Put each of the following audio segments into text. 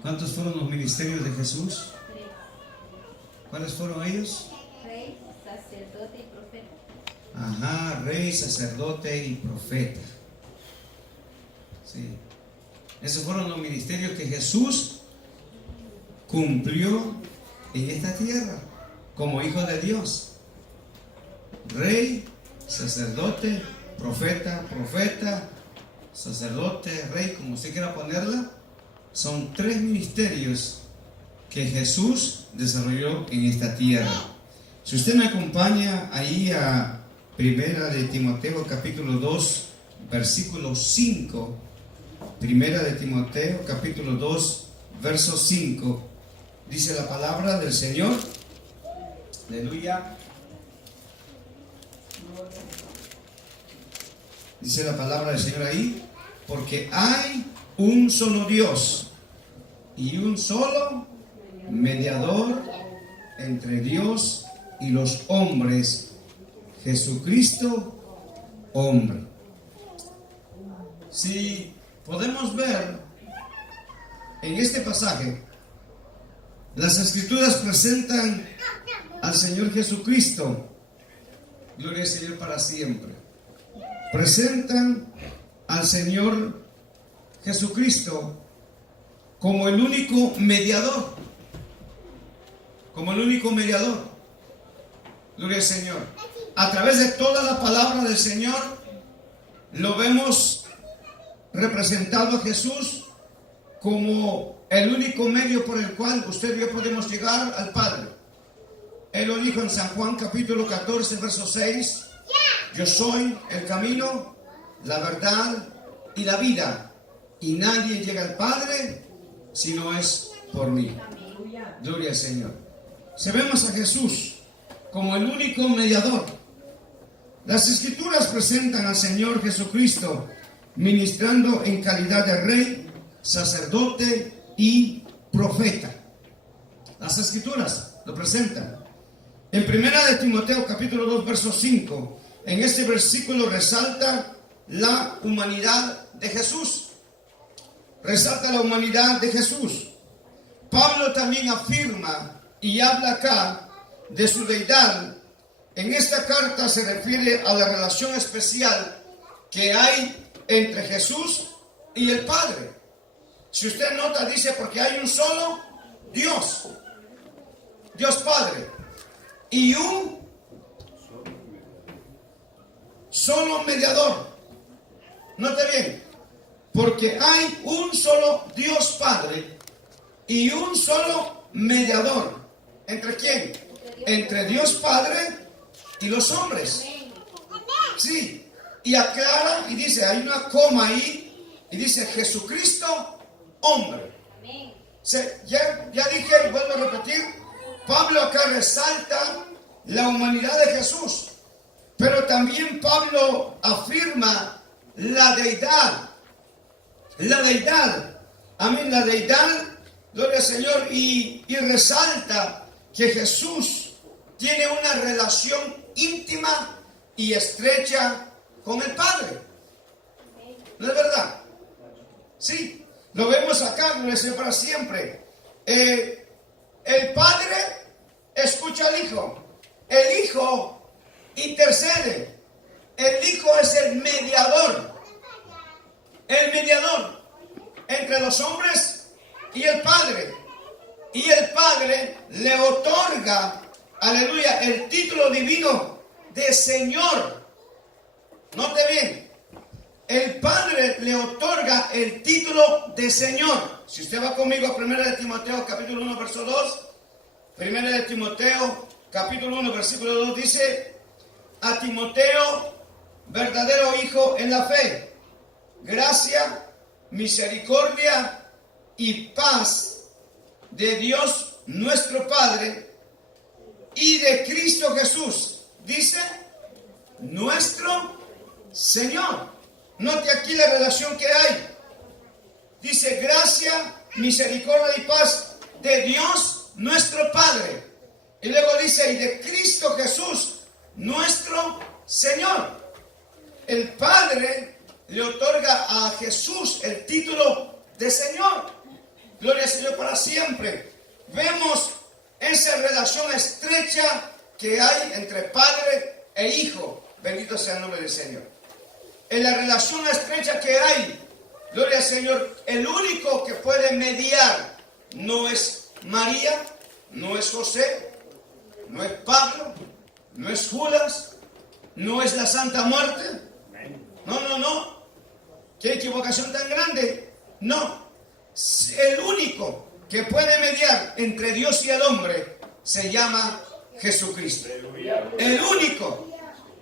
¿Cuántos fueron los ministerios de Jesús? Tres. ¿Cuáles fueron ellos? Rey, sacerdote y profeta. Ajá, rey, sacerdote y profeta. Sí. Esos fueron los ministerios que Jesús cumplió en esta tierra como hijo de Dios. Rey, sacerdote, profeta, sacerdote, rey, como usted quiera ponerla. Son tres ministerios que Jesús desarrolló en esta tierra. Si usted me acompaña ahí a Primera de Timoteo capítulo 2 versículo 5, Primera de Timoteo capítulo 2 verso 5, dice la palabra del Señor. Aleluya. Dice la palabra del Señor ahí: porque hay un solo Dios y un solo mediador entre Dios y los hombres, Jesucristo, hombre. Si podemos ver en este pasaje, las Escrituras presentan al Señor Jesucristo, gloria al Señor para siempre. Presentan al Señor Jesucristo como el único mediador. Como el único mediador. Gloria al Señor. A través de toda la palabra del Señor lo vemos representado a Jesús como el único medio por el cual usted y yo podemos llegar al Padre. Él lo dijo en San Juan capítulo 14 verso 6: yo soy el camino, la verdad y la vida, y nadie llega al Padre si no es por mí. Gloria al Señor. Sabemos a Jesús como el único mediador. Las Escrituras presentan al Señor Jesucristo ministrando en calidad de rey, sacerdote y profeta. Las Escrituras lo presentan. En Primera de Timoteo capítulo 2 verso 5, en este versículo resalta la humanidad de Jesús. Resalta la humanidad de Jesús. Pablo también afirma y habla acá de su deidad. En esta carta se refiere a la relación especial que hay entre Jesús y el Padre. Si usted nota, dice: porque hay un solo Dios, Dios Padre, y un solo mediador. Note bien: porque hay un solo Dios Padre y un solo mediador. ¿Entre quién? Entre Dios Padre y los hombres. Sí, y aclara y dice, hay una coma ahí, y dice Jesucristo, hombre. Ya dije y vuelvo a repetir, Pablo acá resalta la humanidad de Jesús, pero también Pablo afirma la deidad. La deidad, amén, la deidad, gloria al Señor, y resalta que Jesús tiene una relación íntima y estrecha con el Padre. ¿No es verdad? Sí, lo vemos acá, gloria al Señor para siempre. El Padre escucha al Hijo, el Hijo intercede, el Hijo es el mediador entre los hombres y el Padre. Y el Padre le otorga, aleluya, el título divino de Señor. Note bien, el Padre le otorga el título de Señor. Si usted va conmigo a 1 de Timoteo capítulo 1 verso 2, 1 de Timoteo capítulo 1 versículo 2 dice: a Timoteo, verdadero hijo en la fe, gracia, misericordia y paz de Dios nuestro Padre y de Cristo Jesús, dice, nuestro Señor. Note aquí la relación que hay. Dice gracia, misericordia y paz de Dios nuestro Padre. Y luego dice, y de Cristo Jesús nuestro Señor. El Padre le otorga a Jesús el título de Señor. gloria al Señor, para siempre. Vemos esa relación estrecha que hay entre padre e hijo. Bendito sea el nombre del Señor. En la relación estrecha que hay, gloria al Señor, el único que puede mediar no es María, no es José, no es Pablo, no es Judas, no es la Santa Muerte. No. ¿Qué equivocación tan grande? No. El único que puede mediar entre Dios y el hombre se llama Jesucristo. El único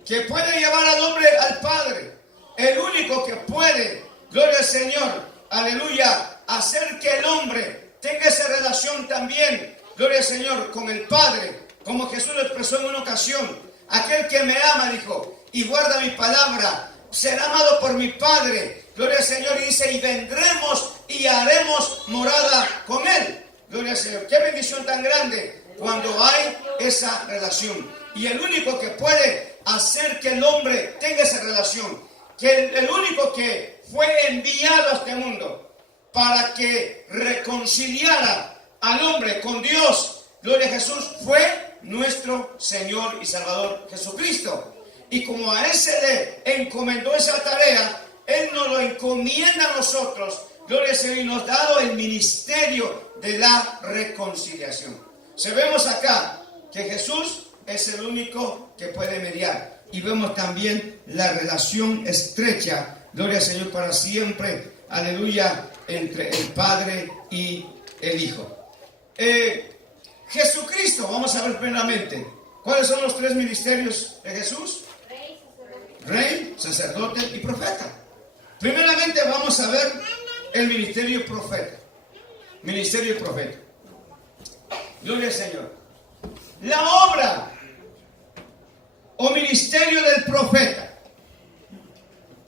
que puede llevar al hombre al Padre. El único que puede, gloria al Señor, aleluya, hacer que el hombre tenga esa relación también, gloria al Señor, con el Padre, como Jesús lo expresó en una ocasión. Aquel que me ama, dijo, y guarda mi palabra, será amado por mi Padre. Gloria al Señor, y dice, y vendremos y haremos morada con Él. Gloria al Señor. Qué bendición tan grande cuando hay esa relación. Y el único que puede hacer que el hombre tenga esa relación, que el único que fue enviado a este mundo para que reconciliara al hombre con Dios, gloria a Jesús, fue nuestro Señor y Salvador Jesucristo. Y como a Él se le encomendó esa tarea, Él nos lo encomienda a nosotros, gloria al Señor, y nos ha dado el ministerio de la reconciliación. Vemos acá que Jesús es el único que puede mediar. Y vemos también la relación estrecha, gloria al Señor, para siempre, aleluya, entre el Padre y el Hijo. Jesucristo, vamos a ver plenamente, ¿cuáles son los tres ministerios de Jesús? Rey, sacerdote y profeta. Primeramente vamos a ver el ministerio profeta. Ministerio profeta. Gloria al Señor. La obra o ministerio del profeta.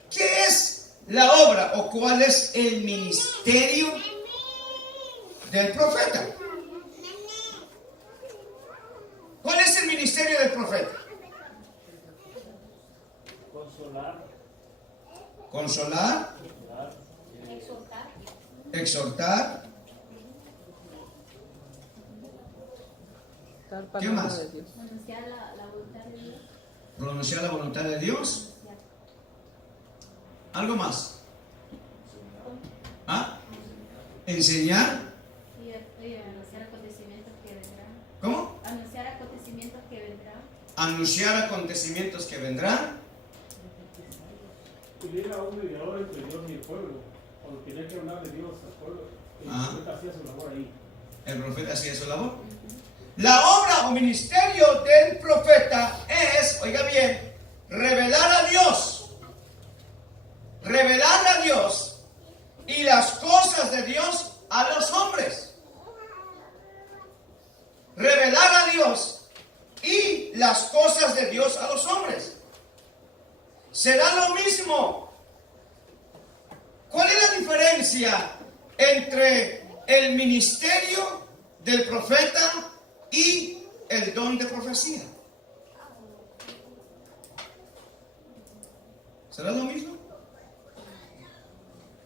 ¿Qué es la obra o cuál es el ministerio del profeta? ¿Cuál es el ministerio del profeta? Consolar, exhortar, ¿qué más? Anunciar la voluntad de Dios. Pronunciar la voluntad de Dios. ¿Algo más? ¿Ah? Enseñar. Y anunciar acontecimientos que vendrán. ¿Cómo? Anunciar acontecimientos que vendrán. Anunciar acontecimientos que vendrán. Y era un mediador entre Dios y el pueblo. Cuando tenía que hablar de Dios al pueblo, el profeta hacía su labor ahí. El profeta hacía su labor. La obra o ministerio del profeta es, oiga bien, revelar a Dios. Revelar a Dios y las cosas de Dios a los hombres. Revelar a Dios y las cosas de Dios a los hombres. Será lo mismo. ¿Cuál es la diferencia entre el ministerio del profeta y el don de profecía? ¿Será lo mismo?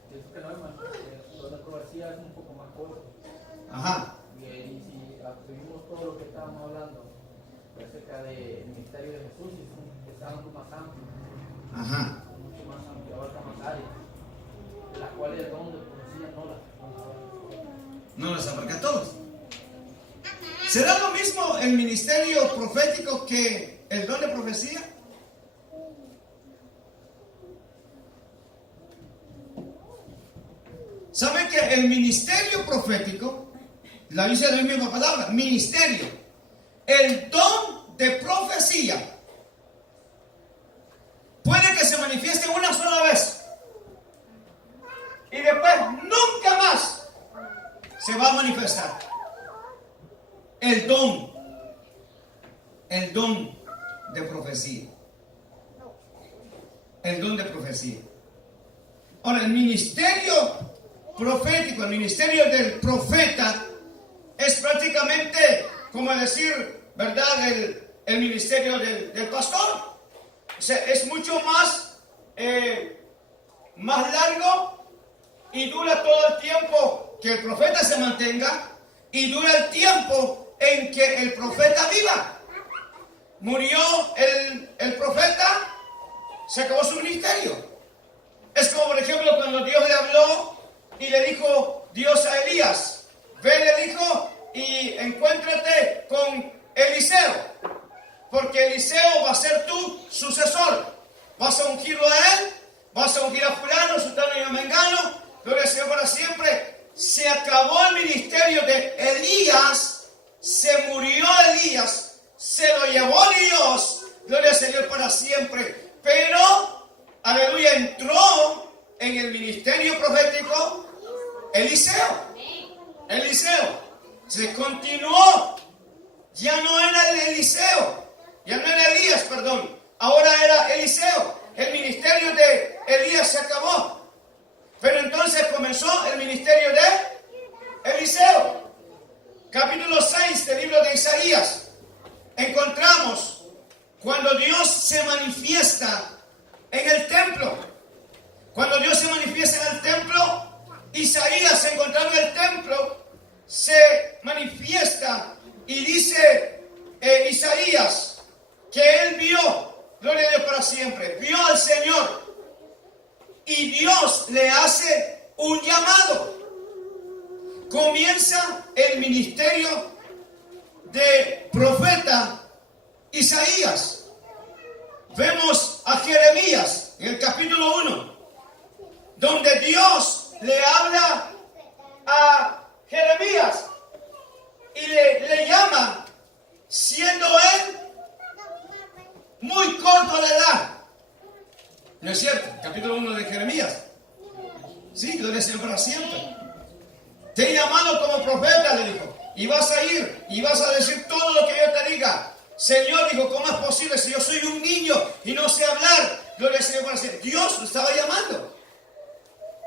Pienso que no, hermano. Lo de profecía es un poco más corto. Ajá. Y si absorbimos todo lo que estábamos hablando acerca del ministerio de Jesús, es algo más amplio. Ajá. Mucho más amplio, abarca más áreas, de las cuales el don de profecía no las abarca a todos. ¿Será lo mismo el ministerio profético que el don de profecía? ¿Saben que el ministerio profético, la dice la misma palabra, ministerio, el don de profecía, puede que se manifieste una sola vez y después nunca más se va a manifestar? El don de profecía. El don de profecía. Ahora, el ministerio profético, el ministerio del profeta, es prácticamente como decir, ¿verdad?, el ministerio del pastor. O sea, es mucho más largo y dura todo el tiempo que el profeta se mantenga y dura el tiempo en que el profeta viva. Murió el profeta, se acabó su ministerio. Es como por ejemplo cuando Dios le habló y le dijo Dios a Elías, ve, le dijo, y encuéntrate con Eliseo, porque Eliseo va a ser tu sucesor. Vas a ungirlo a él, vas a ungir a fulano, sultano y a mengano. Gloria al Señor para siempre. Se acabó el ministerio de Elías, se murió Elías, se lo llevó Dios, gloria al Señor para siempre. Pero, aleluya, entró en el ministerio profético Eliseo. Se continuó. Ya no era el Eliseo, ya no era Elías, perdón. Ahora era Eliseo. El ministerio de Elías se acabó. Pero entonces comenzó el ministerio de Eliseo. Capítulo 6 del libro de Isaías. Encontramos cuando Dios se manifiesta en el templo. Cuando Dios se manifiesta en el templo, Isaías, encontrando el templo, se manifiesta y dice Isaías que él vio, gloria a Dios para siempre, vio al Señor y Dios le hace un llamado. Comienza el ministerio de profeta Isaías. Vemos a Jeremías en el capítulo 1, donde Dios le habla a Jeremías y le llama, siendo él muy corto de edad. ¿No es cierto? Capítulo 1 de Jeremías. Sí, gloria al Señor para siempre. Te he llamado como profeta, le dijo, y vas a ir y vas a decir todo lo que yo te diga. Señor, dijo, ¿cómo es posible si yo soy un niño y no sé hablar? Gloria al Señor para siempre. Dios lo estaba llamando.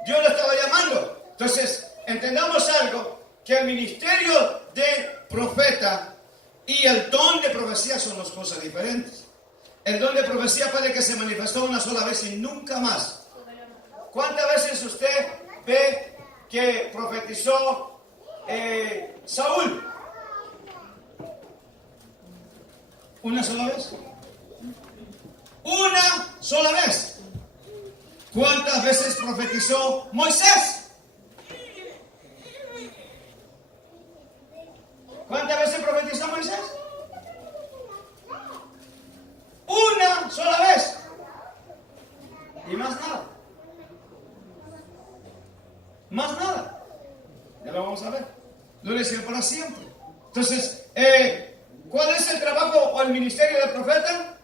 Dios lo estaba llamando. Entonces, entendamos algo, que el ministerio de profeta y el don de profecía son dos cosas diferentes. El don de profecía puede que se manifestó una sola vez y nunca más. ¿Cuántas veces usted ve que profetizó Saúl? ¿Una sola vez? Una sola vez. ¿Cuántas veces profetizó Moisés? ¿Cuántas veces profetizó Moisés? Una sola vez. Y más nada. Más nada. Ya lo vamos a ver. Lo decía para siempre. Entonces, ¿cuál es el trabajo o el ministerio del profeta?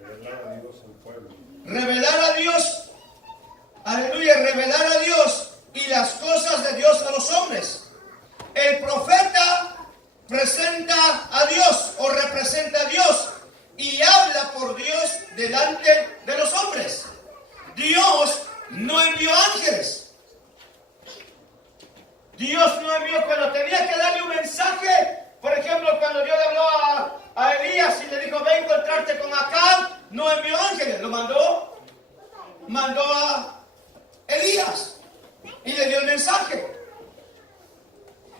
Revelar a Dios al pueblo. Revelar a Dios. Aleluya, revelar a Dios y las cosas de Dios a los hombres. El profeta presenta a Dios o representa a Dios y habla por Dios delante de los hombres. Dios no envió ángeles. Dios no envió cuando tenía que darle un mensaje. Por ejemplo, cuando Dios le habló a Elías y le dijo, ve a encontrarte con Acab, no envió ángeles, lo mandó a Elías y le dio el mensaje.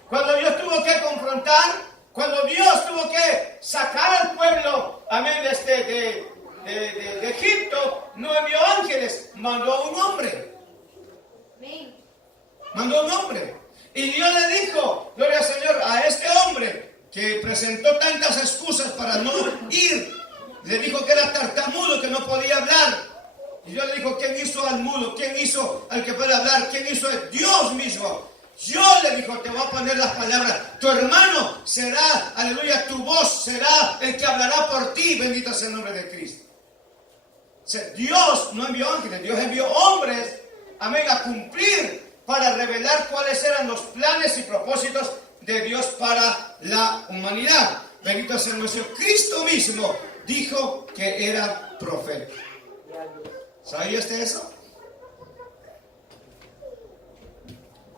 Cuando Dios tuvo que confrontar, cuando Dios tuvo que sacar al pueblo, amén, de Egipto, no envió ángeles, mandó a un hombre. Mandó a un hombre. Y Dios le dijo, gloria al Señor, a este hombre que presentó tantas excusas para no ir, le dijo que era tartamudo, que no podía hablar. Y Dios le dijo, ¿quién hizo al mudo? ¿Quién hizo al que puede hablar? ¿Quién hizo a Dios mismo? Yo le dijo, te voy a poner las palabras. Tu hermano será, aleluya, tu voz será el que hablará por ti. Bendito sea el nombre de Cristo. O sea, Dios no envió ángeles, Dios envió hombres, amén, a cumplir para revelar cuáles eran los planes y propósitos de Dios para la humanidad. Bendito sea nuestro Cristo mismo dijo que era profeta. ¿Sabía usted eso?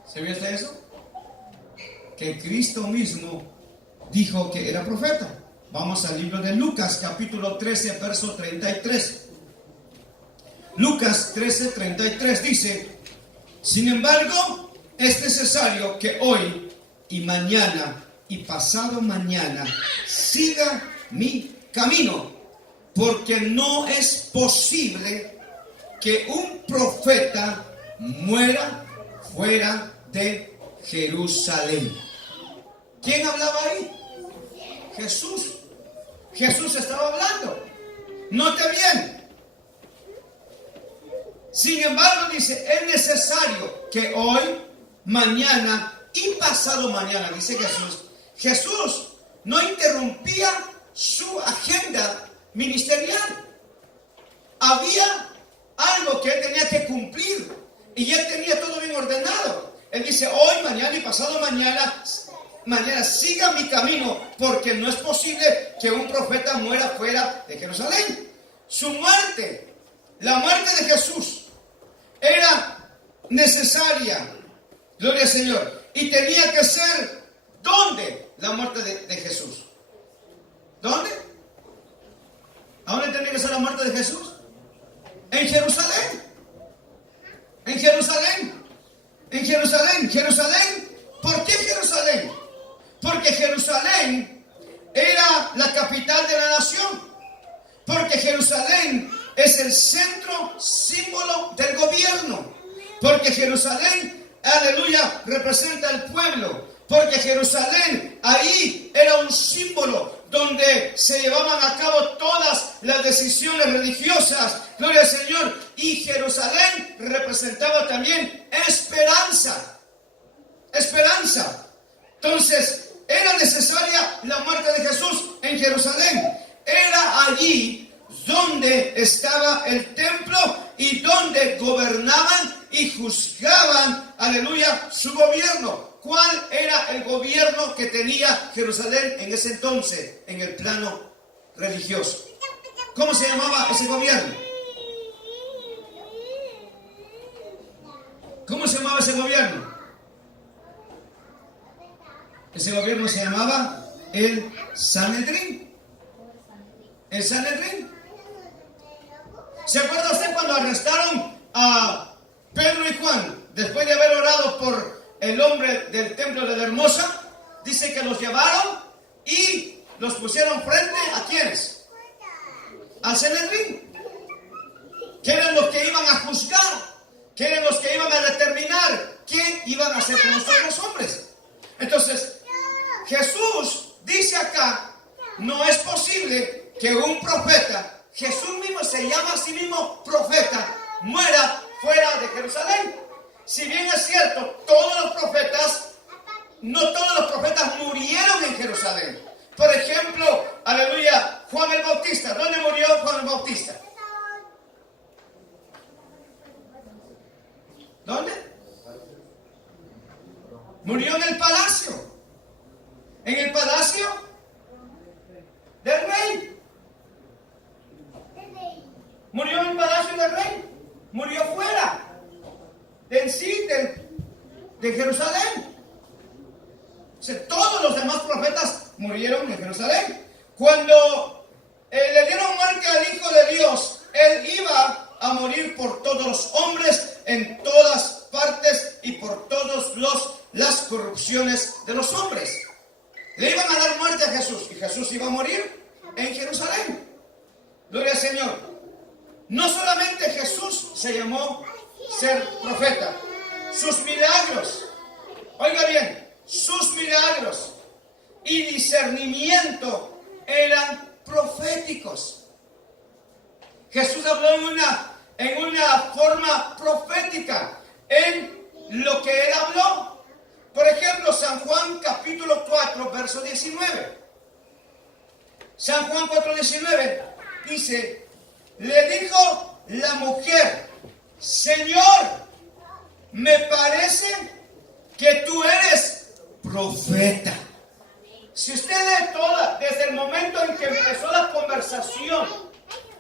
¿Sabía usted eso? Que Cristo mismo dijo que era profeta. Vamos al libro de Lucas, capítulo 13, verso 33. Lucas 13, 33 dice: Sin embargo, es necesario que hoy y mañana y pasado mañana siga mi camino, porque no es posible que un profeta muera fuera de Jerusalén. ¿Quién hablaba ahí? Jesús. Jesús estaba hablando. Note bien. Sin embargo, dice, es necesario que hoy, mañana y pasado mañana, dice Jesús. Jesús no interrumpía su agenda ministerial. Había algo que él tenía que cumplir y él tenía todo bien ordenado. Él dice, hoy, mañana y pasado mañana siga mi camino, porque no es posible que un profeta muera fuera de Jerusalén. Su muerte, la muerte de Jesús, era necesaria, gloria al Señor, y tenía que ser, ¿dónde? La muerte de Jesús. ¿Dónde? ¿A dónde tenía que ser la muerte de Jesús? En Jerusalén. En Jerusalén. En Jerusalén. Jerusalén. ¿Por qué Jerusalén? Porque Jerusalén era la capital de la nación. Porque Jerusalén es el centro, símbolo del gobierno. Porque Jerusalén, aleluya, representa al pueblo. Porque Jerusalén, ahí era un símbolo donde se llevaban a cabo todas las decisiones religiosas. Gloria al Señor. Y Jerusalén representaba también esperanza. Esperanza. Entonces, era necesaria la muerte de Jesús en Jerusalén. Era allí donde estaba el templo y donde gobernaban y juzgaban, aleluya, su gobierno. ¿Cuál era el gobierno que tenía Jerusalén en ese entonces en el plano religioso? ¿Cómo se llamaba ese gobierno? ¿Cómo se llamaba ese gobierno? Ese gobierno se llamaba el Sanedrín. El Sanedrín. ¿Se acuerda usted cuando arrestaron a Pedro y Juan después de haber orado por el hombre del templo de la Hermosa? Dice que los llevaron y los pusieron frente a ¿quiénes? Al Sanedrín, que eran los que iban a juzgar, que eran los que iban a determinar qué iban a hacer con los otros hombres. Entonces, Jesús dice acá, no es posible que un profeta, Jesús mismo se llama a sí mismo profeta, muera fuera de Jerusalén. Si bien es cierto, todos los profetas, no todos los profetas murieron en Jerusalén. Por ejemplo, aleluya, Juan el Bautista. ¿Dónde murió Juan el Bautista? ¿Dónde? Murió en el palacio. En el palacio del rey. Murió en el palacio del rey. Murió fuera en sí de Jerusalén. O sea, todos los demás profetas murieron en Jerusalén. Cuando le dieron muerte al Hijo de Dios, Él iba a morir por todos los hombres en todas partes y por todas las corrupciones de los hombres. Le iban a dar muerte a Jesús y Jesús iba a morir en Jerusalén. Gloria al Señor. No solamente Jesús se llamó ser profeta, sus milagros, oiga bien, sus milagros y discernimiento eran proféticos. Jesús habló en una forma profética en lo que él habló. Por ejemplo, San Juan capítulo 4, verso 19. San Juan 4, 19 dice, le dijo la mujer, Señor, me parece que tú eres profeta. Si usted lee desde el momento en que empezó la conversación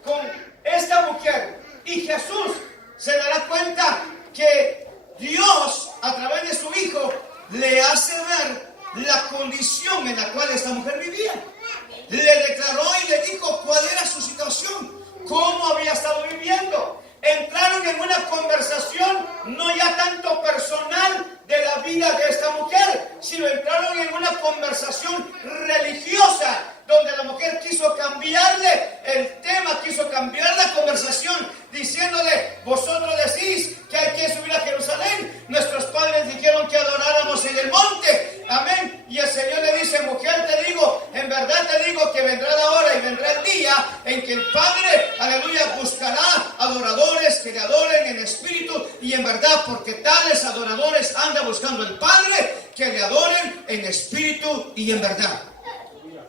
con esta mujer y Jesús, se dará cuenta que Dios, a través de su Hijo, le hace ver la condición en la cual esta mujer vivía. Le declaró y le dijo cuál era su situación, cómo había estado viviendo. Entraron en una conversación no ya tanto tales adoradores anda buscando el Padre, que le adoren en espíritu y en verdad.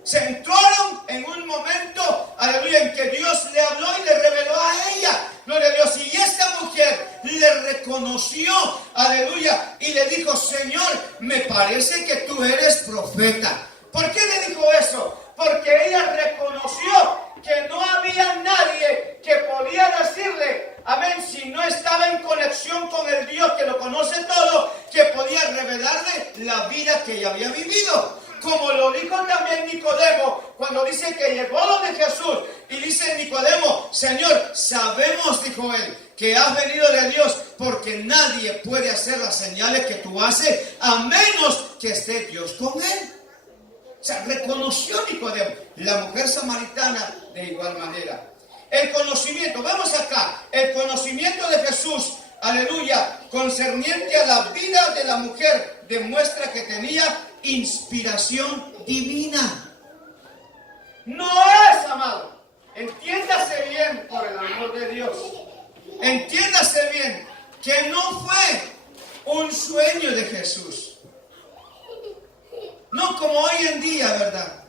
Se entraron en un momento, aleluya, en que Dios le habló y le reveló a ella, gloria a Dios, y esta mujer le reconoció, aleluya, y le dijo: Señor, me parece que tú eres profeta. ¿Por qué le dijo eso? Porque ella reconoció que no había nadie que podía decirle, amén, si no estaba en conexión con el Dios que lo conoce todo, que podía revelarle la vida que ella había vivido. Como lo dijo también Nicodemo, cuando dice que llegó donde Jesús, y dice Nicodemo: Señor, sabemos, dijo él, que has venido de Dios, porque nadie puede hacer las señales que tú haces, a menos que esté Dios con él. O sea, reconoció Nicodemo. La mujer samaritana de igual manera. El conocimiento, vamos acá, el conocimiento de Jesús, aleluya, concerniente a la vida de la mujer, demuestra que tenía inspiración divina. No es, amado, entiéndase bien, por el amor de Dios, entiéndase bien que no fue un sueño de Jesús. No como hoy en día, ¿verdad?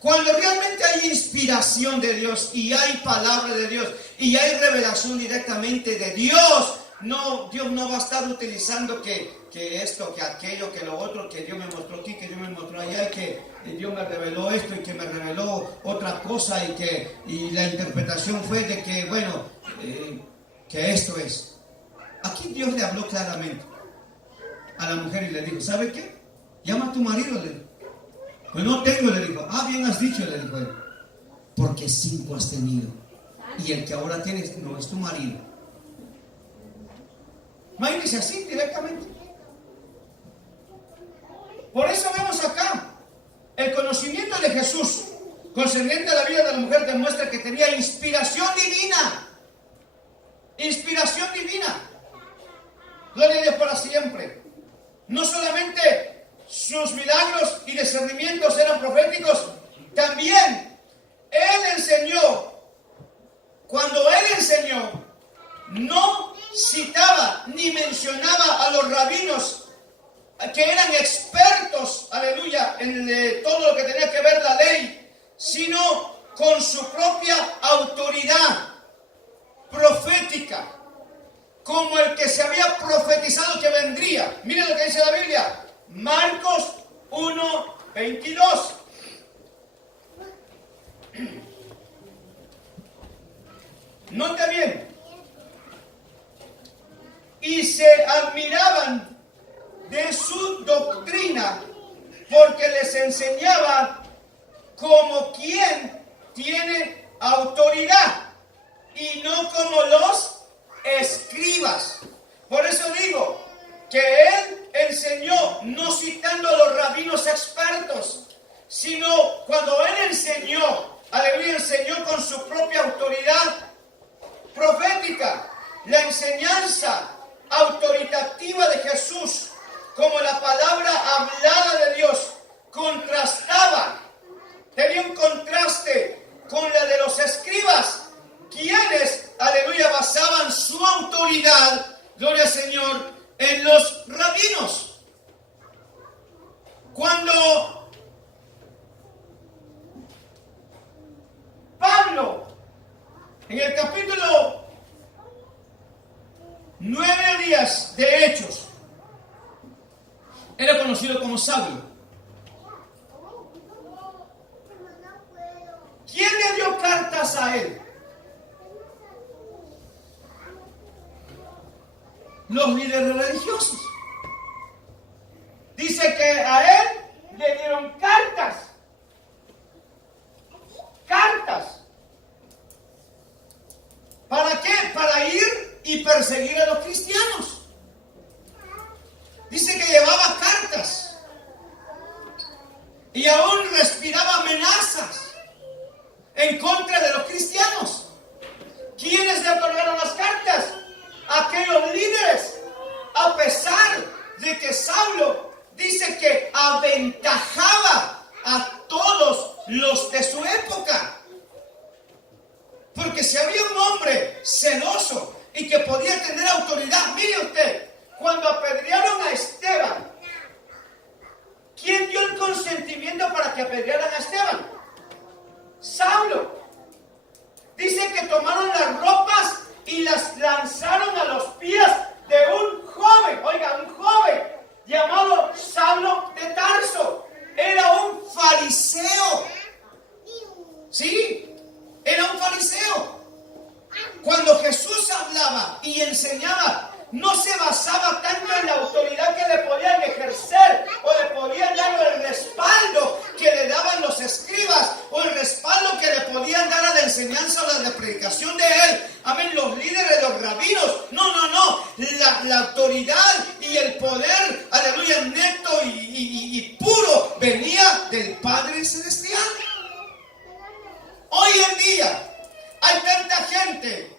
Cuando realmente hay inspiración de Dios y hay palabra de Dios y hay revelación directamente de Dios, no, Dios no va a estar utilizando que esto, que aquello, que lo otro, que Dios me mostró aquí, que Dios me mostró allá, y que Dios me reveló esto y que me reveló otra cosa, y la interpretación fue de que, bueno, que esto es. Aquí Dios le habló claramente a la mujer y le dijo: ¿sabe qué? Llama a tu marido, le dijo. Pues no tengo, le dijo. Ah, bien has dicho, le dijo él, porque 5 has tenido, y el que ahora tienes no es tu marido. Imagínense así directamente. Por eso vemos acá el conocimiento de Jesús concerniente a la vida de la mujer demuestra que tenía inspiración divina. Inspiración divina. Gloria a Dios para siempre. No solamente sus milagros y discernimientos eran proféticos, también Él enseñó. Cuando Él enseñó, no citaba ni mencionaba a los rabinos que eran expertos, aleluya, en todo lo que tenía que ver la ley, sino con su propia autoridad profética, como el que se había profetizado que vendría. Miren lo que dice la Biblia, Marcos 1:22. Note bien. Y se admiraban de su doctrina, porque les enseñaba como quien tiene autoridad y no como los escribas. Por eso digo que Él enseñó no citando a los rabinos expertos, sino cuando Él enseñó, aleluya, enseñó con su propia autoridad profética. La enseñanza autoritativa de Jesús, como la palabra hablada de Dios, contrastaba, tenía un contraste con la de los escribas, quienes, aleluya, basaban su autoridad, gloria al Señor, en los rabinos. Cuando Pablo, en el capítulo 9 días de Hechos, era conocido como Saulo. ¿Quién le dio cartas a él? Los líderes religiosos. Dice que a él le dieron cartas. Cartas. ¿Para qué? Para ir y perseguir a los cristianos. Dice que llevaba cartas y aún respiraba amenazas en contra de los cristianos. ¿Quiénes le otorgaron las cartas? Aquellos líderes, a pesar de que Saulo dice que aventajaba a todos los de su época. Porque si había un hombre celoso y que podía tener autoridad, mire usted, autoridad y el poder, aleluya, neto y puro venía del Padre Celestial. Hoy en día hay tanta gente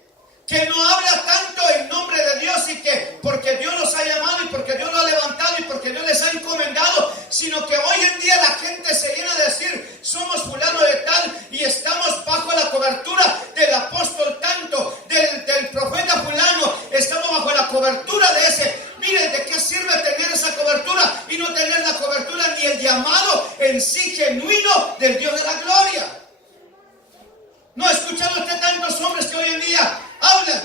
que no habla tanto en nombre de Dios y que porque Dios los ha llamado y porque Dios los ha levantado y porque Dios les ha encomendado, sino que hoy en día la gente se llena de decir, somos fulano de tal y estamos bajo la cobertura del apóstol tanto, del profeta fulano, estamos bajo la cobertura de ese. Miren, ¿de qué sirve tener esa cobertura y no tener la cobertura ni el llamado en sí genuino del Dios de la gloria? ¿No ha escuchado usted tantos hombres que hoy en día hablan,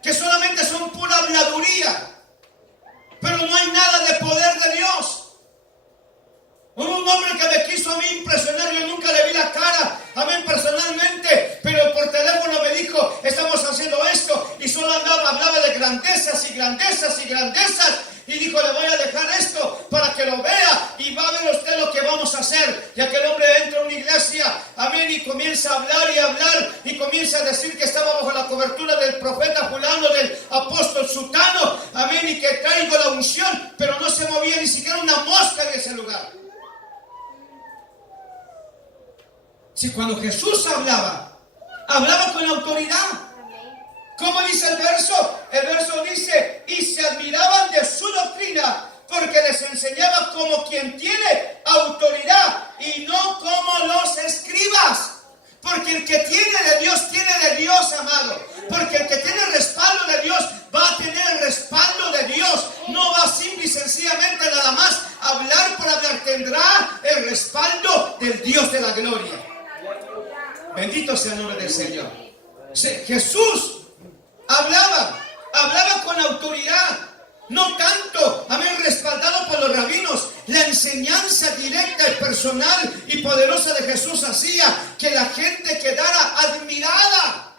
que solamente son pura habladuría, pero no hay nada de poder de Dios? Hubo un hombre que me quiso a mí impresionar, yo nunca le vi la cara, a mí personalmente, pero por teléfono me dijo, estamos haciendo esto, y solo hablaba de grandezas y grandezas y grandezas, y dijo, le voy a dejar esto para que lo vea, y va a ver usted lo que vamos a hacer. Y aquel hombre entra a una iglesia, amén, y comienza a hablar, y comienza a decir que estaba bajo la cobertura del profeta fulano, del apóstol sutano, amén, y que traigo la unción, pero no se movía ni siquiera una mosca en ese lugar. Si cuando Jesús hablaba con autoridad. ¿Cómo dice el verso? El verso dice, y se admiraban de su doctrina, porque les enseñaba como quien tiene autoridad y no como los escribas. Porque el que tiene de Dios, amado. Porque el que tiene el respaldo de Dios, va a tener el respaldo de Dios. No va simple y sencillamente nada más hablar por hablar. Tendrá el respaldo del Dios de la gloria. Bendito sea el nombre del Señor. Jesús hablaba con autoridad, no tanto, amén, respaldado por los rabinos. La enseñanza directa y personal y poderosa de Jesús hacía que la gente quedara admirada.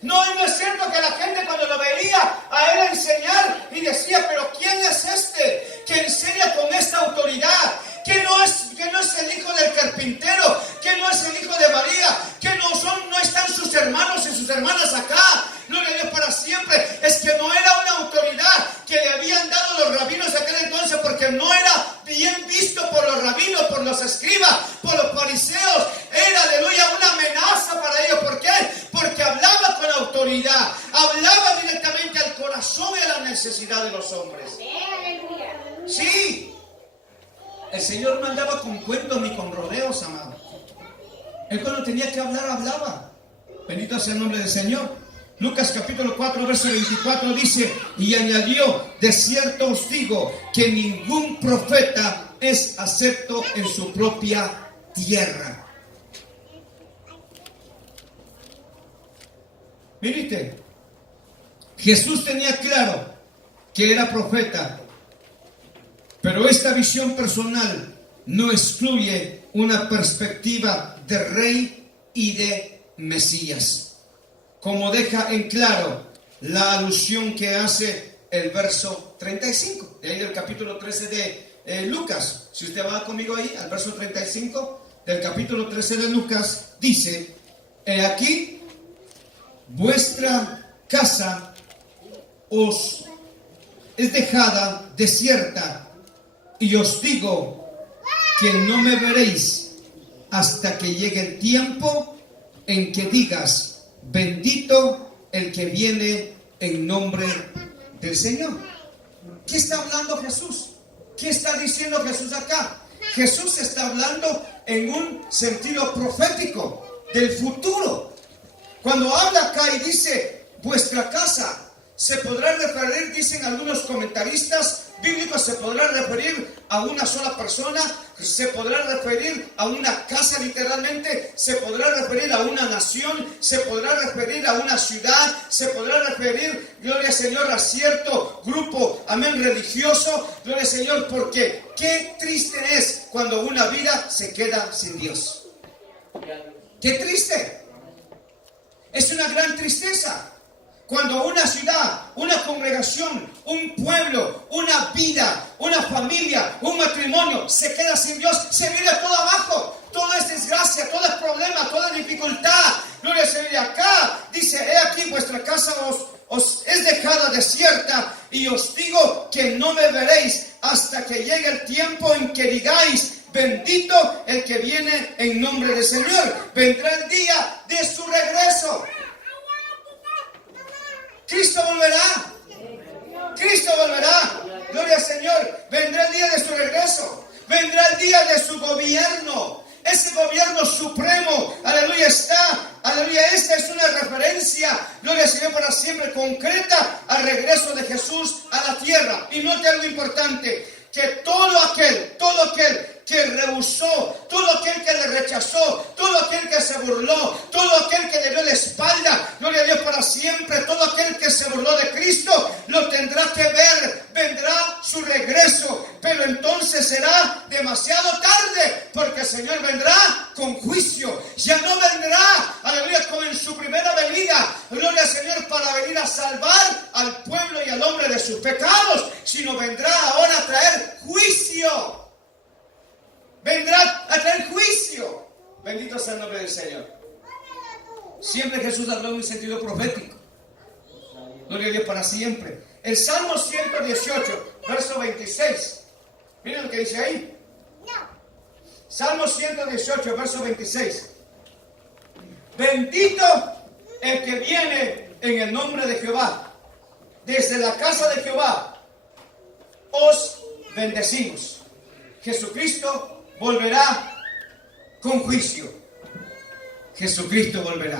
No es cierto que la gente cuando lo veía a él enseñar y decía, pero ¿quién es este que enseña con esta autoridad? Que no es el hijo del carpintero, que no es el hijo de María, que no están sus hermanos y sus hermanas acá. Gloria a Dios para siempre. Es que no era una autoridad que le habían dado los rabinos de aquel entonces, porque no era bien visto por los rabinos, por los escribas, por los fariseos. Era, aleluya, una amenaza para ellos. ¿Por qué? Porque hablaba con autoridad, hablaba directamente al corazón y a la necesidad de los hombres. Sí. El Señor no andaba con cuentos ni con rodeos, amado. Él cuando tenía que hablar, hablaba. Bendito sea el nombre del Señor. Lucas capítulo 4, verso 24 dice, y añadió, de cierto os digo, que ningún profeta es acepto en su propia tierra. Miriste, Jesús tenía claro que era profeta. Pero esta visión personal no excluye una perspectiva de rey y de Mesías, como deja en claro la alusión que hace el verso 35, de ahí del capítulo 13 de Lucas. Si usted va conmigo ahí al verso 35 del capítulo 13 de Lucas, dice, he aquí, vuestra casa os es dejada desierta, y os digo que no me veréis hasta que llegue el tiempo en que digas, bendito el que viene en nombre del Señor. ¿Qué está hablando Jesús? ¿Qué está diciendo Jesús acá? Jesús está hablando en un sentido profético del futuro. Cuando habla acá y dice, vuestra casa, se podrá referir, dicen algunos comentaristas bíblicos, se podrá referir a una sola persona, se podrá referir a una casa literalmente, se podrá referir a una nación, se podrá referir a una ciudad, se podrá referir, gloria al Señor, a cierto grupo, amén, religioso, gloria al Señor, porque qué triste es cuando una vida se queda sin Dios. Qué triste. Es una gran tristeza. Cuando una ciudad, una congregación, un pueblo, una vida, una familia, un matrimonio se queda sin Dios, se viene todo abajo. Todo es desgracia, todo es problema, toda dificultad. Gloria a Dios. Acá dice, he aquí vuestra casa os es dejada desierta, y os digo que no me veréis hasta que llegue el tiempo en que digáis: bendito el que viene en nombre del Señor. Vendrá el día de su regreso. Cristo volverá. Cristo volverá. Gloria al Señor. Vendrá el día de su regreso. Vendrá el día de su gobierno. Ese gobierno supremo, aleluya, aleluya, esta es una referencia, gloria al Señor, para siempre, concreta al regreso de Jesús a la tierra. Y note algo importante, que todo aquel que rehusó, todo aquel que le rechazó, todo aquel que se burló, todo aquel que le dio la espalda, gloria a Dios, para siempre, todo aquel que se burló de Cristo, lo tendrá que ver. Vendrá su regreso, pero entonces será demasiado tarde, porque el Señor vendrá con juicio. Ya no vendrá, aleluya, como en su primera venida, gloria al Señor, para venir a salvar al pueblo y al hombre de sus pecados, sino vendrá ahora a traer juicio. Vendrá a traer juicio. Bendito sea el nombre del Señor. Siempre Jesús habló en un sentido profético. Gloria a Dios para siempre. El Salmo 118, verso 26. Miren lo que dice ahí. Salmo 118, verso 26. Bendito el que viene en el nombre de Jehová. Desde la casa de Jehová os bendecimos. Jesucristo volverá con juicio. Jesucristo volverá.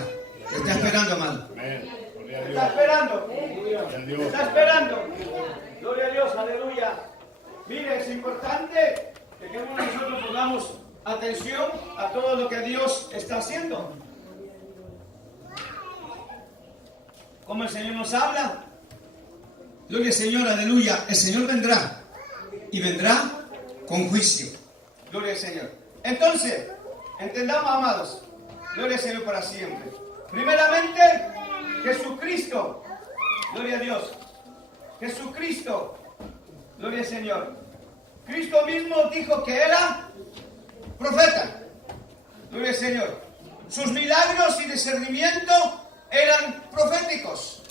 Está esperando, amado. Está esperando. Está esperando. Gloria a Dios, aleluya. Mire, es importante que cada uno de nosotros pongamos atención a todo lo que Dios está haciendo. Como el Señor nos habla. Gloria al Señor, aleluya. El Señor vendrá. Y vendrá con juicio. Gloria al Señor. Entonces, entendamos, amados. Gloria al Señor para siempre. Primeramente, Jesucristo. Gloria a Dios. Jesucristo. Gloria al Señor. Cristo mismo dijo que era profeta. Gloria al Señor. Sus milagros y discernimiento eran proféticos.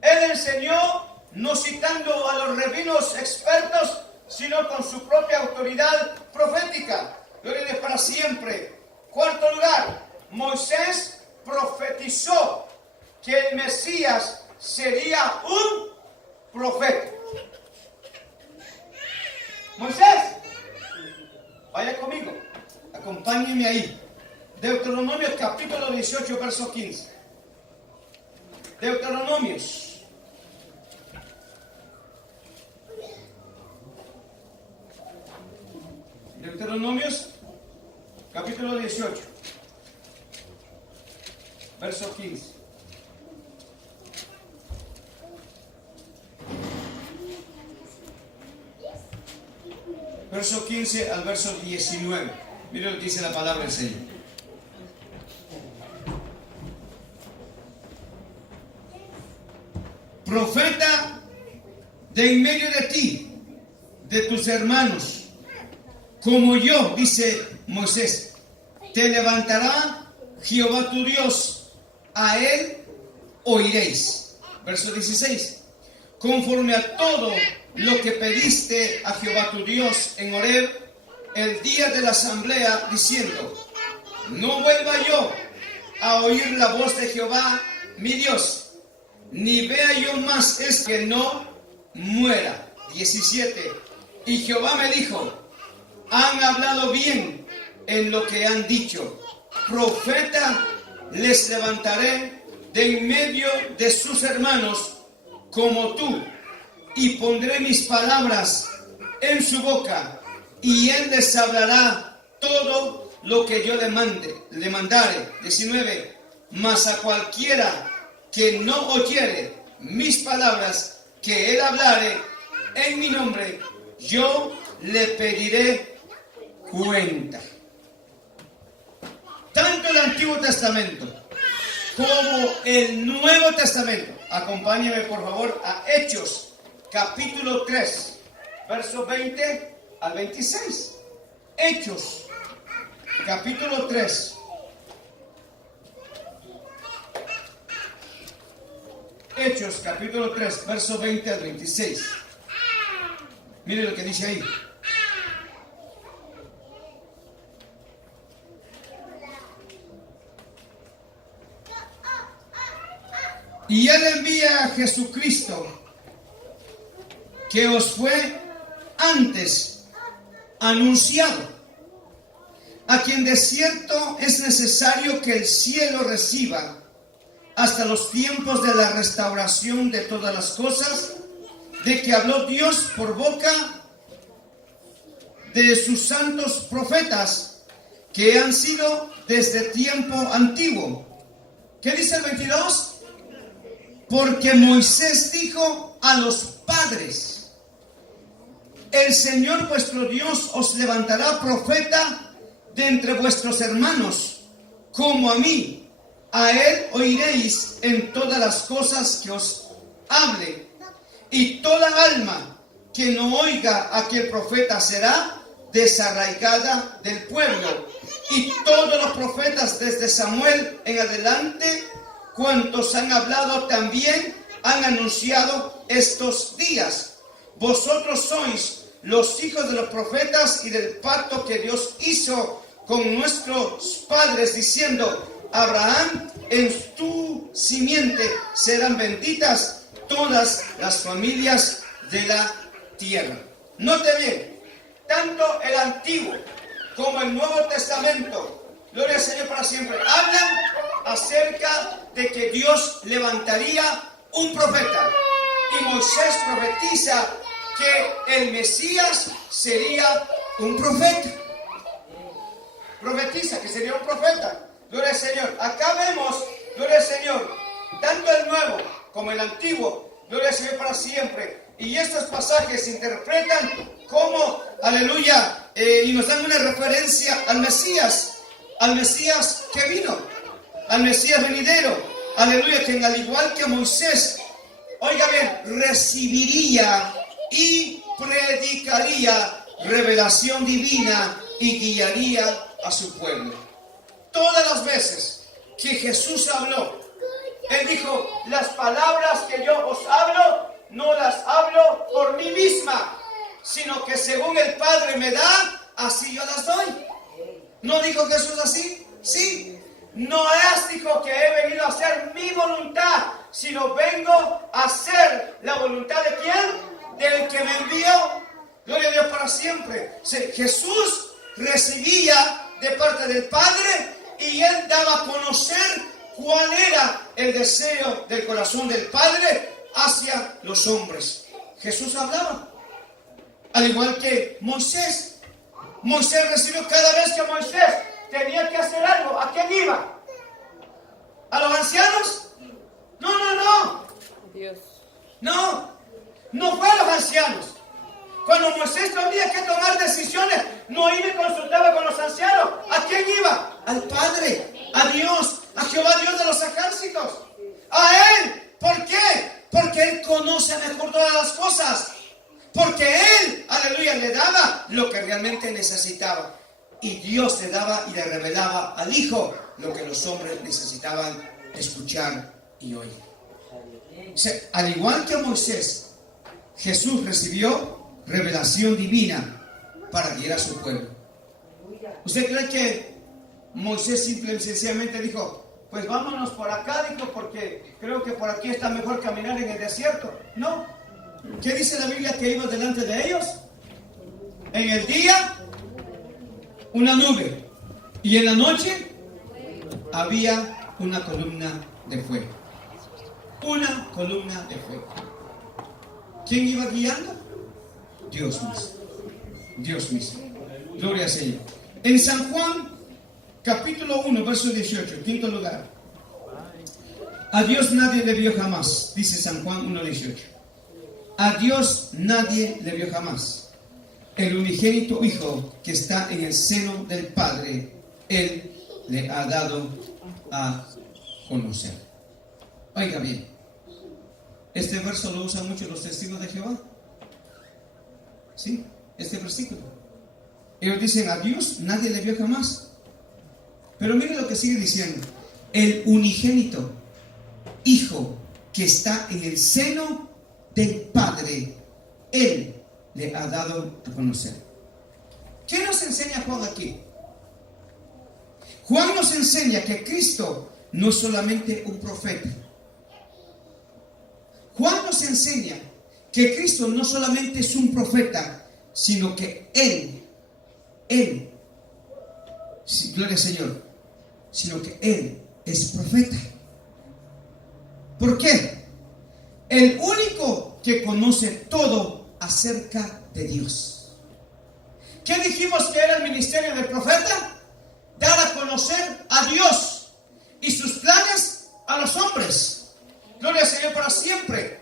Él enseñó no citando a los rabinos expertos, sino con su propia autoridad profética. Gloria a Dios para siempre. Cuarto lugar, Moisés profetizó que el Mesías sería un profeta. Moisés, vaya conmigo, acompáñenme ahí. Deuteronomios capítulo 18, verso 15. Deuteronomios. Deuteronomios capítulo 18, verso 15. Verso 15 al verso 19. Mira lo que dice la palabra del Señor. Profeta de en medio de ti, de tus hermanos, como yo, dice Moisés, te levantará Jehová tu Dios, a él oiréis. Verso 16. Conforme a todo lo que pediste a Jehová tu Dios en Horeb, el día de la asamblea, diciendo: no vuelva yo a oír la voz de Jehová mi Dios, ni vea yo más que no muera. 17. Y Jehová me dijo: han hablado bien en lo que han dicho. Profeta les levantaré de en medio de sus hermanos como tú, y pondré mis palabras en su boca, y él les hablará todo lo que yo le mandare. 19. Mas a cualquiera que no oyere mis palabras que él hablare en mi nombre, yo le pediré cuenta. Tanto el Antiguo Testamento como el Nuevo Testamento. Acompáñenme por favor a Hechos capítulo 3, versos 20 al 26. Hechos capítulo 3, Hechos capítulo 3, verso 20 al 26. Mire lo que dice ahí. Y Él envía a Jesucristo, que os fue antes anunciado, a quien de cierto es necesario que el cielo reciba hasta los tiempos de la restauración de todas las cosas, de que habló Dios por boca de sus santos profetas, que han sido desde tiempo antiguo. ¿Qué dice el 22? Porque Moisés dijo a los padres: el Señor vuestro Dios os levantará profeta de entre vuestros hermanos, como a mí. A él oiréis en todas las cosas que os hable. Y toda alma que no oiga a aquel profeta será desarraigada del pueblo. Y todos los profetas desde Samuel en adelante, cuantos han hablado también, han anunciado estos días. Vosotros sois los hijos de los profetas y del pacto que Dios hizo con nuestros padres, diciendo: Abraham, en tu simiente serán benditas todas las familias de la tierra. Note bien, tanto el Antiguo como el Nuevo Testamento, gloria al Señor para siempre, hablan acerca de que Dios levantaría un profeta. Y Moisés profetiza que el Mesías sería un profeta. Profetiza que sería un profeta. Gloria al Señor. Acá vemos, gloria al Señor, tanto el Nuevo como el Antiguo, gloria al Señor para siempre. Y estos pasajes se interpretan como, aleluya, y nos dan una referencia al Mesías que vino, al Mesías venidero, aleluya, que al igual que Moisés, oiga bien, recibiría y predicaría revelación divina y guiaría a su pueblo. Todas las veces que Jesús habló, Él dijo: las palabras que yo os hablo, no las hablo por mí misma, sino que según el Padre me da, así yo las doy. ¿No dijo Jesús así? Sí. No es, dijo, que he venido a hacer mi voluntad, sino vengo a hacer la voluntad ¿de quién? Del que me envió. Gloria a Dios para siempre. Jesús recibía de parte del Padre y Él daba a conocer cuál era el deseo del corazón del Padre hacia los hombres. Jesús hablaba, al igual que Moisés. Moisés recibió, cada vez que Moisés tenía que hacer algo, ¿a quién iba? ¿A los ancianos? No. Dios. No fue a los ancianos. Cuando Moisés tenía que tomar decisiones, no iba y consultaba con los ancianos. ¿A quién iba? Al Padre, a Dios, a Jehová Dios de los ejércitos. A Él. ¿Por qué? Porque Él conoce mejor todas las cosas. Porque Él, aleluya, le daba lo que realmente necesitaba. Y Dios le daba y le revelaba al Hijo lo que los hombres necesitaban escuchar y oír. O sea, al igual que Moisés, Jesús recibió revelación divina para guiar a su pueblo. ¿Usted cree que Moisés simple y sencillamente dijo: pues vámonos por acá, dijo, porque creo que por aquí está mejor caminar en el desierto? No. ¿Qué dice la Biblia que iba delante de ellos? En el día, una nube, y en la noche había una columna de fuego. Una columna de fuego. ¿Quién iba guiando? Dios mismo. Dios mismo. Gloria al Señor. En San Juan, capítulo 1, verso 18, en quinto lugar. A Dios nadie le vio jamás, dice San Juan 1:18. A Dios nadie le vio jamás. El unigénito Hijo que está en el seno del Padre, Él le ha dado a conocer. Oiga bien, este verso lo usan mucho los testigos de Jehová. ¿Sí? Este versículo. Ellos dicen: a Dios nadie le vio jamás. Pero mire lo que sigue diciendo: el unigénito Hijo que está en el seno del Padre, Él le ha dado a conocer. ¿Qué nos enseña Juan aquí? Juan nos enseña que Cristo no es solamente un profeta. Juan nos enseña que Cristo no solamente es un profeta, sino que Él, gloria al Señor, sino que Él es profeta. ¿Por qué? El único que conoce todo acerca de Dios. ¿Qué dijimos que era el ministerio del profeta? Dar a conocer a Dios y sus planes a los hombres. Gloria al Señor para siempre.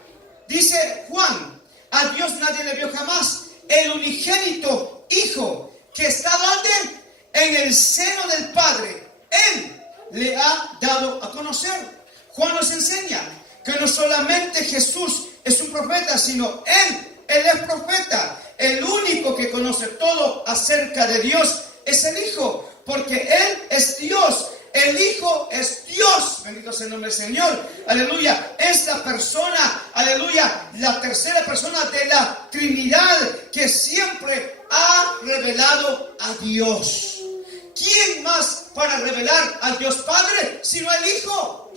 Dice Juan, a Dios nadie le vio jamás. El unigénito Hijo que está donde? En el seno del Padre. Él le ha dado a conocer. Juan nos enseña que no solamente Jesús es un profeta, sino Él es profeta. El único que conoce todo acerca de Dios es el Hijo, porque Él es Dios. El Hijo es Dios. Bendito sea el nombre del Señor. Aleluya. Es la persona, aleluya, la tercera persona de la Trinidad que siempre ha revelado a Dios. ¿Quién más para revelar al Dios Padre sino el Hijo?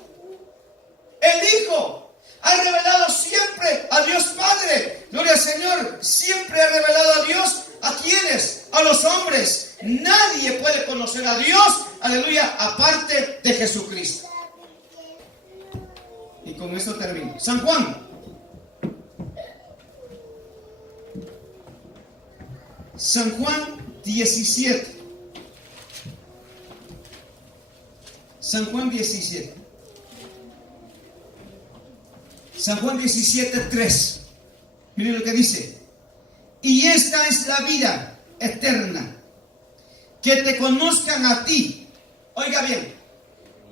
El Hijo ha revelado siempre a Dios Padre. Gloria al Señor. Siempre ha revelado a Dios. ¿A quiénes? A los hombres. Nadie puede conocer a Dios, aleluya, aparte de Jesucristo. Y con esto termino. San Juan. San Juan 17. San Juan 17. San Juan 17:3. Miren lo que dice. Y esta es la vida eterna, que te conozcan a ti. Oiga bien,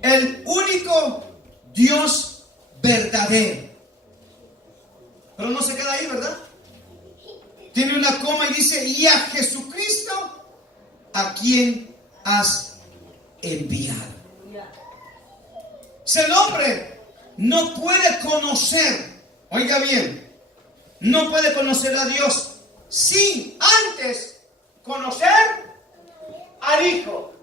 el único Dios verdadero. Pero no se queda ahí, ¿verdad? Tiene una coma y dice, y a Jesucristo, a quien has enviado. Si el hombre no puede conocer, oiga bien, no puede conocer a Dios sin antes conocer al Hijo.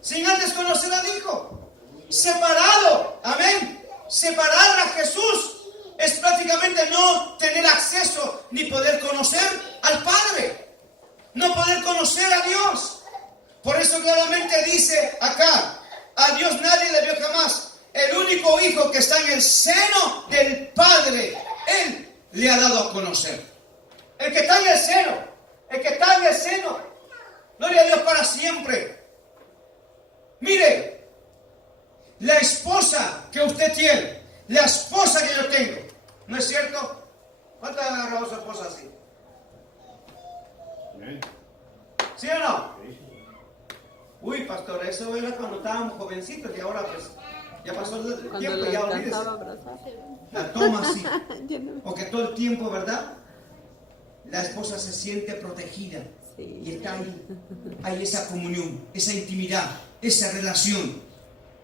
Sin antes conocer al Hijo. Separado, amén. Separar a Jesús es prácticamente no tener acceso ni poder conocer al Padre. No poder conocer a Dios. Por eso claramente dice acá, a Dios nadie le vio jamás. El único Hijo que está en el seno del Padre, Él le ha dado a conocer. El que está en el seno, el que está en el seno. Gloria a Dios para siempre. Mire, la esposa que usted tiene, la esposa que yo tengo, ¿no es cierto? ¿Cuántas han agarrado a su esposa así? ¿Sí o no? Uy, pastor, eso era cuando estábamos jovencitos y ahora pues ya pasó el tiempo y ya olvídese. La toma así. Porque todo el tiempo, ¿verdad? La esposa se siente protegida. Sí. Y está ahí. Hay esa comunión, esa intimidad, esa relación.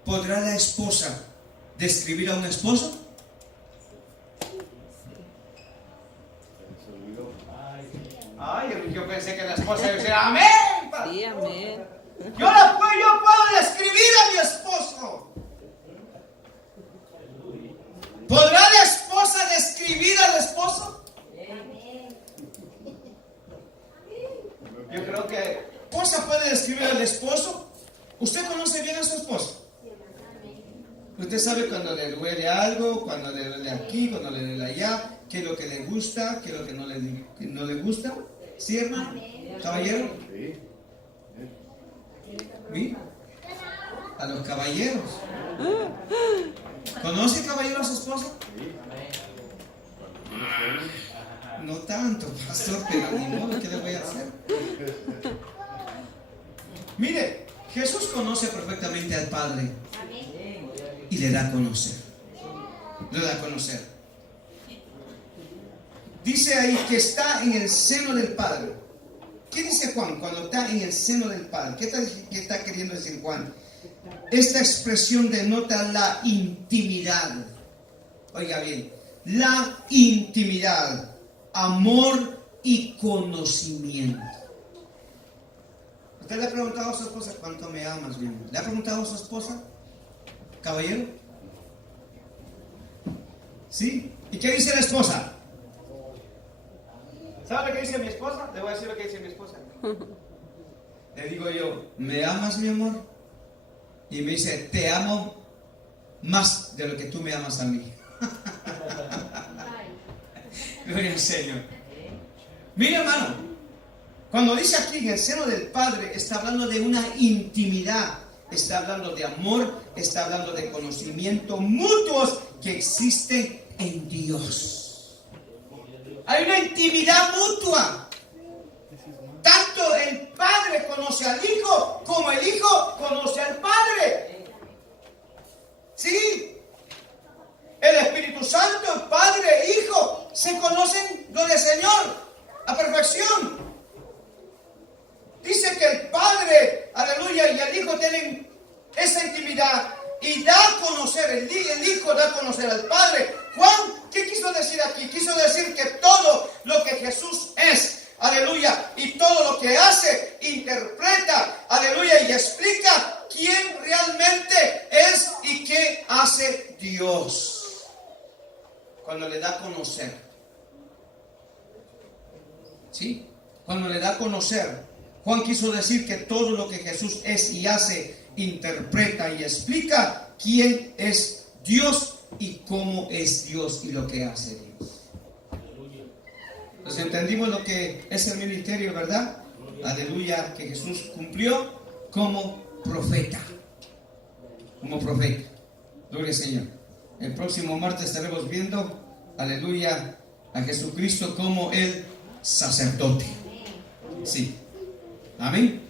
¿Podrá la esposa describir a un esposo? Ay, yo pensé que la esposa iba a decir amén. Sí, amén. Yo puedo describir a mi esposo. ¿Podrá la esposa describir al esposo? Yo creo que la esposa puede describir al esposo. ¿Usted conoce bien a su esposo? Usted sabe cuando le duele algo, cuando le duele aquí, cuando le duele allá, qué es lo que le gusta, qué es lo que no le gusta. ¿Sí, hermano? ¿Caballero? ¿Sí? A los caballeros. ¿Conoce caballero a su esposa? No tanto, pastor, pero ni modo, ¿qué le voy a hacer? Mire, Jesús conoce perfectamente al Padre y le da a conocer. Le da a conocer. Dice ahí que está en el seno del Padre. ¿Qué dice Juan cuando está en el seno del Padre? ¿Qué está queriendo decir Juan? Esta expresión denota la intimidad. Oiga bien, la intimidad, amor y conocimiento. ¿Usted le ha preguntado a su esposa cuánto me amas, mi amor? ¿Le ha preguntado a su esposa, caballero? ¿Sí? ¿Y qué dice la esposa? ¿Sabe lo que dice mi esposa? Le voy a decir lo que dice mi esposa. Le digo yo, ¿me amas, mi amor? Y me dice, te amo más de lo que tú me amas a mí. Gloria al Señor. Mira, hermano, cuando dice aquí en el seno del Padre, está hablando de una intimidad, está hablando de amor, está hablando de conocimiento mutuos que existen en Dios. Hay una intimidad mutua. Tanto el Padre conoce al Hijo como el Hijo conoce al Padre. Sí. El Espíritu Santo, el Padre e Hijo se conocen, gloria al Señor, a perfección. Dice que el Padre, aleluya, y el Hijo tienen esa intimidad y da a conocer, el Hijo da a conocer al Padre. Juan, ¿qué quiso decir aquí? Quiso decir que todo lo que Jesús es, aleluya, y todo lo que hace, interpreta, aleluya, y explica quién realmente es y qué hace Dios. Cuando le da a conocer. ¿Sí? Cuando le da a conocer. Juan quiso decir que todo lo que Jesús es y hace, interpreta y explica quién es Dios y cómo es Dios y lo que hace Dios. Entonces entendimos lo que es el ministerio, ¿verdad? Aleluya, que Jesús cumplió como profeta. Como profeta. Gloria al Señor. El próximo martes estaremos viendo, aleluya, a Jesucristo como el sacerdote. Sí. Amén.